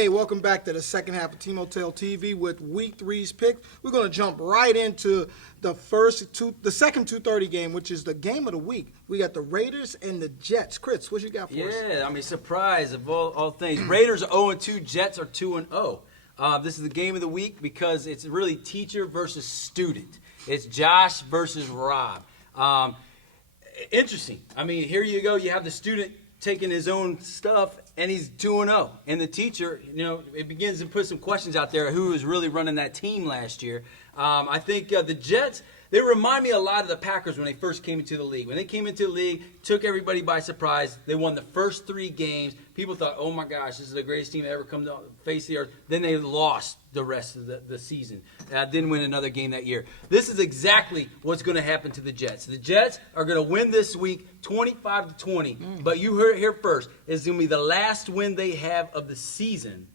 Hey, welcome back to the second half of Timoteo TV with Week 3's picks. We're going to jump right into the second 2:30 game, which is the game of the week. We got the Raiders and the Jets. Chris, what you got for us? Yeah, I mean, surprise of all things. Raiders are 0-2, Jets are 2-0. This is the game of the week because it's really teacher versus student. It's Josh versus Rob. Interesting. I mean, here you go. You have the student taking his own stuff, and he's 2-0. And the teacher, it begins to put some questions out there. Who was really running that team last year? I think the Jets, they remind me a lot of the Packers when they first came into the league. When they came into the league, took everybody by surprise. They won the first 3 games. People thought, oh, my gosh, this is the greatest team to ever come to face the earth. Then they lost the rest of the season. Didn't win another game that year. This is exactly what's going to happen to the Jets. The Jets are going to win this week 25-20. But you heard it here first. It's going to be the last win they have of the season.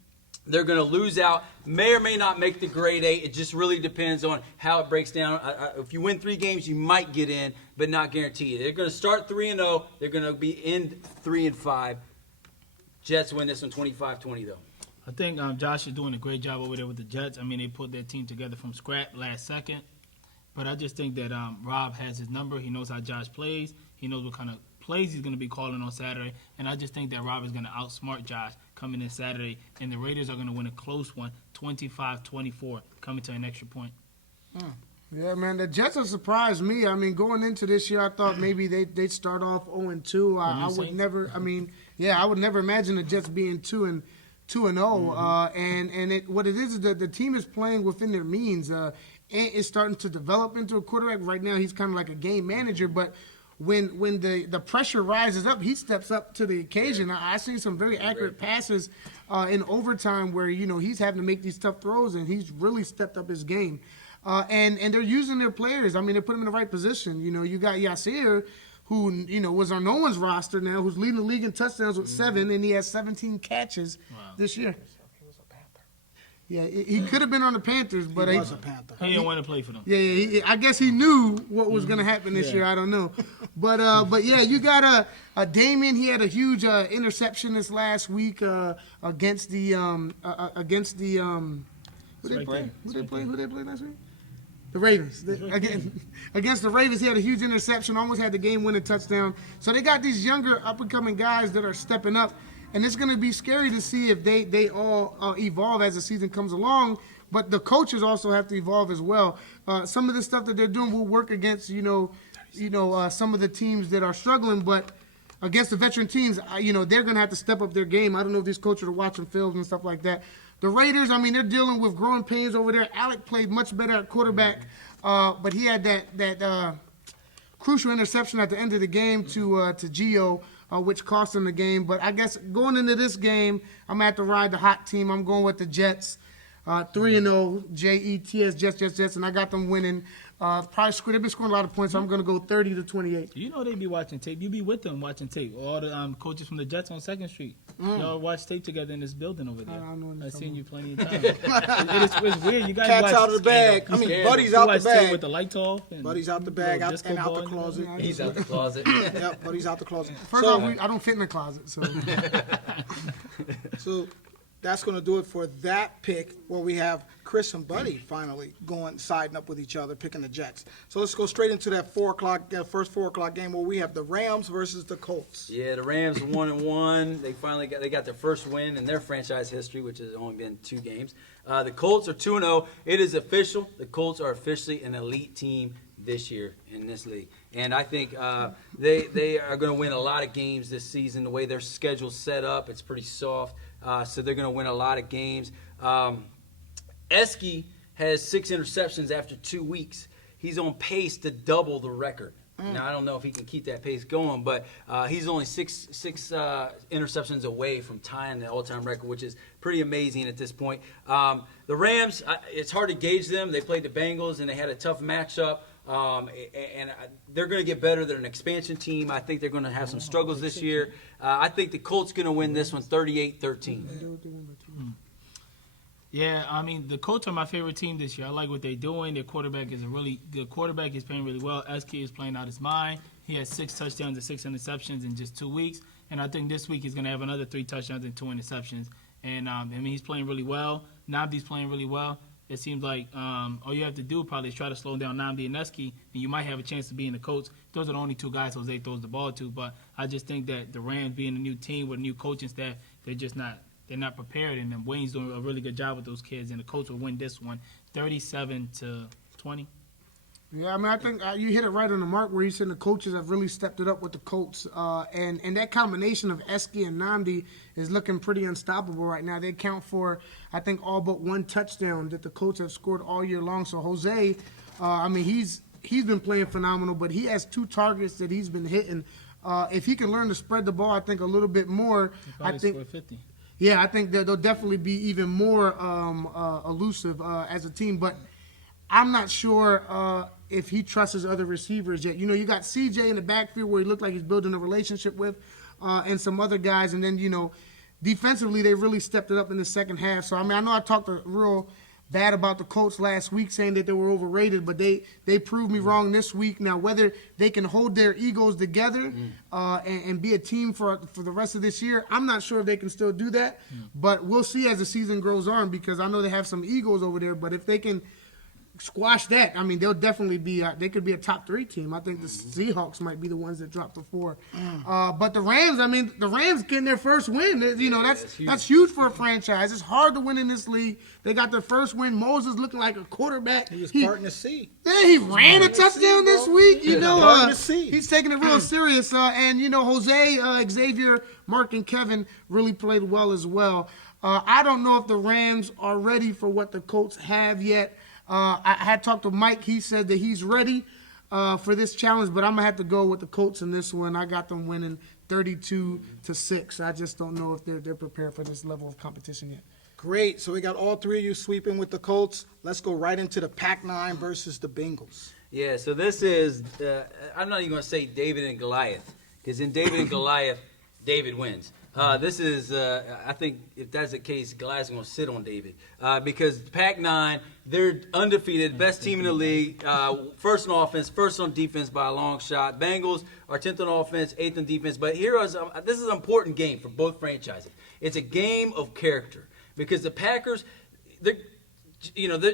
They're going to lose out, may or may not make the grade 8. It just really depends on how it breaks down. If you win 3 games, you might get in, but not guaranteed. They're going to start 3-0. They're going to be in 3-5. Jets win this one 25-20, though. I think Josh is doing a great job over there with the Jets. I mean, they put their team together from scratch last second. But I just think that Rob has his number. He knows how Josh plays. He knows what kind of plays he's going to be calling on Saturday. And I just think that Rob is going to outsmart Josh coming in Saturday. And the Raiders are going to win a close one, 25-24, coming to an extra point. Yeah, man, the Jets have surprised me. I mean, going into this year, I thought maybe they'd start off 0-2. I would never. I mean, yeah, I would never imagine the Jets being 2-0. And what it is that the team is playing within their means. Ant is starting to develop into a quarterback. Right now, he's kind of like a game manager, but when the pressure rises up, he steps up to the occasion. I seen some very accurate passes in overtime where he's having to make these tough throws, and he's really stepped up his game. And they're using their players. I mean, they put them in the right position. You got Yasir, who was on no one's roster now, who's leading the league in touchdowns with 7, and he has 17 catches this year. He was a Panther. Yeah, he could have been on the Panthers, but he was a Panther. He didn't want to play for them. Yeah, I guess he knew what was going to happen this year. I don't know, but yeah, you got a Damien. He had a huge interception this last week against the who they play last week? The Ravens. Against the Ravens, he had a huge interception, almost had the game-winning touchdown. So they got these younger, up-and-coming guys that are stepping up, and it's going to be scary to see if they all evolve as the season comes along. But the coaches also have to evolve as well. Some of the stuff that they're doing will work against, some of the teams that are struggling, but against the veteran teams, they're going to have to step up their game. I don't know if these coaches are watching films and stuff like that. The Raiders, I mean, they're dealing with growing pains over there. Alec played much better at quarterback, but he had that crucial interception at the end of the game to Gio, which cost him the game. But I guess going into this game, I'm going to have to ride the hot team. I'm going with the Jets, 3-0, Jets, Jets, and I got them winning. They've been scoring a lot of points, so I'm going to go 30-28. You know they be watching tape. You be with them watching tape. All the coaches from the Jets on 2nd Street. Y'all watch tape together in this building over there. I've seen you plenty of times. it's weird. You guys Cat's watch out of the bag. I mean, Buddy's out the bag. With the lights off. Buddy's out the bag and out the closet. He's out the closet. Yeah, Buddy's out the closet. First off, I don't fit in the closet, so. So that's going to do it for that pick where we have Chris and Buddy finally siding up with each other, picking the Jets. So let's go straight into that first 4 o'clock game where we have the Rams versus the Colts. Yeah, the Rams 1-1. They finally got their first win in their franchise history, which has only been 2 games. The Colts are 2-0. It is official. The Colts are officially an elite team this year in this league. And I think they are going to win a lot of games this season. The way their schedule's set up, it's pretty soft. So they're going to win a lot of games. Esky has 6 interceptions after 2 weeks. He's on pace to double the record. Now, I don't know if he can keep that pace going, but he's only six interceptions away from tying the all-time record, which is pretty amazing at this point. The Rams, it's hard to gauge them. They played the Bengals, and they had a tough matchup. And they're going to get better. They're an expansion team. I think they're going to have some struggles this year. I think the Colts going to win this one 38-13. Yeah, I mean, the Colts are my favorite team this year. I like what they're doing. Their quarterback is a really good quarterback. He's playing really well. SK is playing out his mind. He has 6 touchdowns and 6 interceptions in just 2 weeks. And I think this week he's going to have another 3 touchdowns and 2 interceptions. And, I mean, he's playing really well. Namdi's playing really well. It seems like all you have to do probably is try to slow down Namdi and Neski, and you might have a chance to be in the Colts. Those are the only two guys Jose throws the ball to. But I just think that the Rams being a new team with a new coaching staff, they're not prepared. And then Wayne's doing a really good job with those kids, and the Colts will win this one 37-20. Yeah, I mean, I think you hit it right on the mark where you said the coaches have really stepped it up with the Colts. And that combination of Eski and Namdi is looking pretty unstoppable right now. They count for, I think, all but one touchdown that the Colts have scored all year long. So Jose, I mean, he's been playing phenomenal, but he has 2 targets that he's been hitting. If he can learn to spread the ball, I think, a little bit more, I think. Score 50. Yeah, I think they'll definitely be even more elusive as a team. But I'm not sure if he trusts his other receivers yet. You know, you got CJ in the backfield where he looked like he's building a relationship with, and some other guys. And then, you know, defensively they really stepped it up in the second half. So, I mean, I know I talked real bad about the Colts last week saying that they were overrated, but they proved me wrong this week. Now, whether they can hold their egos together and be a team for the rest of this year, I'm not sure if they can still do that. But we'll see as the season goes on, because I know they have some egos over there. But if they can squash that, I mean, they'll definitely be they could be a top 3 team. I think the Seahawks might be the ones that drop to 4. But the Rams, I mean, the Rams getting their first win, you know, that's huge for a franchise. It's hard to win in this league. They got their first win. Moses looking like a quarterback. He was parting the sea. Yeah, he ran a touchdown this week. You know, parting the sea. he's taking it real serious. And, you know, Jose, Xavier, Mark, and Kevin really played well as well. I don't know if the Rams are ready for what the Colts have yet. I had talked to Mike. He said that he's ready for this challenge, but I'm going to have to go with the Colts in this one. I got them winning 32-6. I just don't know if they're prepared for this level of competition yet. Great. So we got all 3 of you sweeping with the Colts. Let's go right into the Pac-9 versus the Bengals. Yeah, so this is, I'm not even going to say David and Goliath, because in David and Goliath, David wins. This is, I think if that's the case, Goliath's going to sit on David. Because Pac-9, they're undefeated, best team in the league, first on offense, first on defense by a long shot. Bengals are 10th on offense, 8th on defense. But this is an important game for both franchises. It's a game of character, because the Packers, the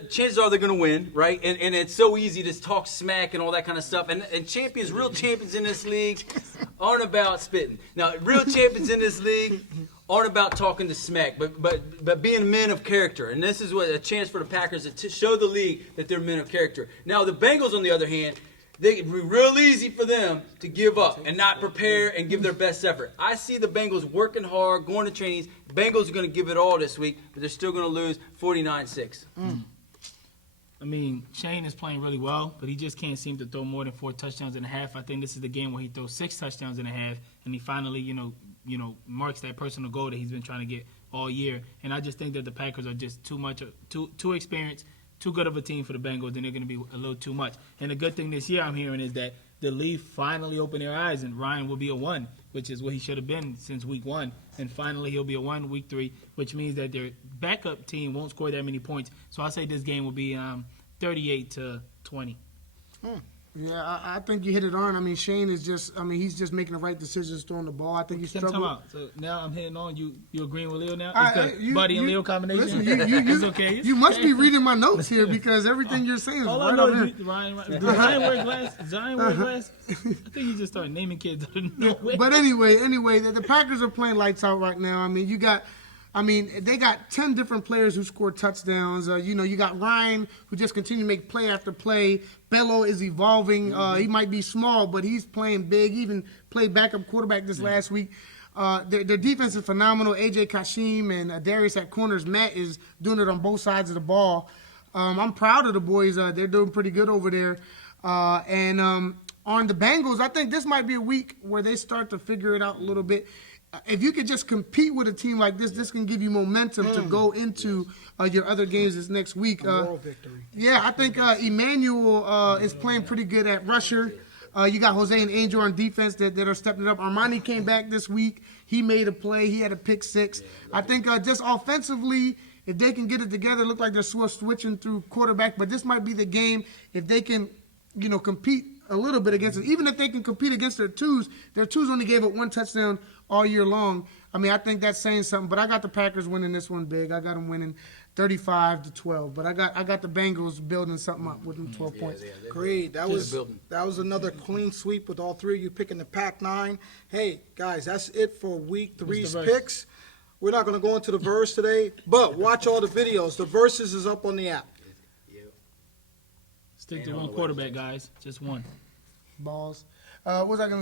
chances are they're going to win, right? And it's so easy to talk smack and all that kind of stuff. And champions, real champions in this league aren't about spitting. Now, real champions in this league aren't about talking to smack, but being men of character. And this is a chance for the Packers to show the league that they're men of character. Now, the Bengals, on the other hand, it'd be real easy for them to give up and not prepare and give their best effort. I see the Bengals working hard, going to trainings. Bengals are going to give it all this week, but they're still going to lose 49-6. I mean, Shane is playing really well, but he just can't seem to throw more than 4 touchdowns and a half. I think this is the game where he throws 6 touchdowns and a half, and he finally, you know, marks that personal goal that he's been trying to get all year. And I just think that the Packers are just too experienced, too good of a team for the Bengals, and they're going to be a little too much. And the good thing this year I'm hearing is that the league finally opened their eyes, and Ryan will be a 1, which is what he should have been since week 1. And finally he'll be a 1 week 3, which means that their backup team won't score that many points. So I say this game will be 38-20. Yeah, I think you hit it on. I mean, Shane is he's just making the right decisions throwing the ball. I think he's struggling. So now I'm hitting on you. You agreeing with Leo now? Right, Buddy and Leo combination. Listen, it's okay. You must be reading my notes here, because everything you're saying is All right I know on is here. Ryan wear glasses. Zion wear glasses. I think you just started naming kids out of nowhere. But anyway, the Packers are playing lights out right now. I mean, they got 10 different players who scored touchdowns. You got Ryan, who just continue to make play after play. Bello is evolving. He might be small, but he's playing big. He even played backup quarterback this last week. Their defense is phenomenal. A.J. Kashim and Darius at corners. Matt is doing it on both sides of the ball. I'm proud of the boys. They're doing pretty good over there. And on the Bengals, I think this might be a week where they start to figure it out a little bit. If you could just compete with a team like this can give you momentum to go into your other games this next week. Moral victory. Yeah, I think Emmanuel is playing pretty good at rusher. You got Jose and Angel on defense that are stepping it up. Armani came back this week. He made a play. He had a pick 6. I think just offensively, if they can get it together, look like they're switching through quarterback. But this might be the game if they can, compete a little bit against us. Even if they can compete against their twos only gave up 1 touchdown all year long. I mean, I think that's saying something. But I got the Packers winning this one big. I got them winning 35-12. But I got the Bengals building something up with them 12 points. Agreed. That was another clean sweep with all three of you picking the Pac-9. Hey, guys, that's it for week 3's picks. We're not going to go into the verse today, but watch all the videos. The verses is up on the app. Stick to one quarterback, guys. Just one. Balls. What was I going to say?